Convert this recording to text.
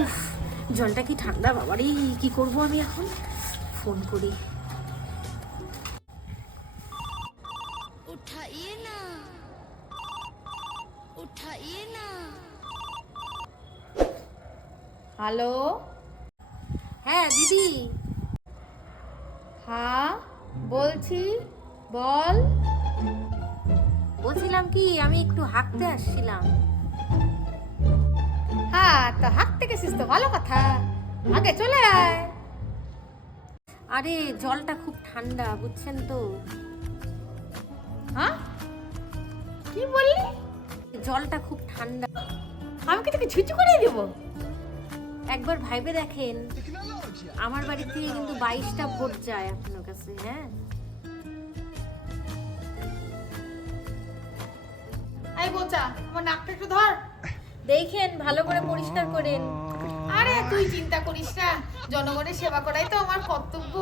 উফ, জলটা কি ঠান্ডা বাবারে, কি করব আমি এখন? ফোন করি। उठाइए ना उठाइए ना। হ্যালো। হ্যাঁ দিদি। হ্যাঁ বলছি, বল। বলছিলাম কি, আমি একটু হাঁটতে আসছিলাম। হ্যাঁ, তো হাঁটতে গেছিস তো ভালো কথা, আগে চলে আয়। আরে জলটা খুব ঠান্ডা, বুঝছেন তো। হ্যাঁ, কি বললি? জলটা খুব ঠান্ডা। আমি কি তোকে ছুটি করে দেব? একবার ভাইবে দেখেন, আমার বাড়ি থেকে কিন্তু 22টা ভোট যায় আপনার কাছে। হ্যাঁ, এই বোচা, আমার নাকটা একটু ধর। দেখেন ভালো করে পরিষ্কার করেন। আরে তুই চিন্তা করিস না, জনগণের সেবা করাই তো আমার কর্তব্য।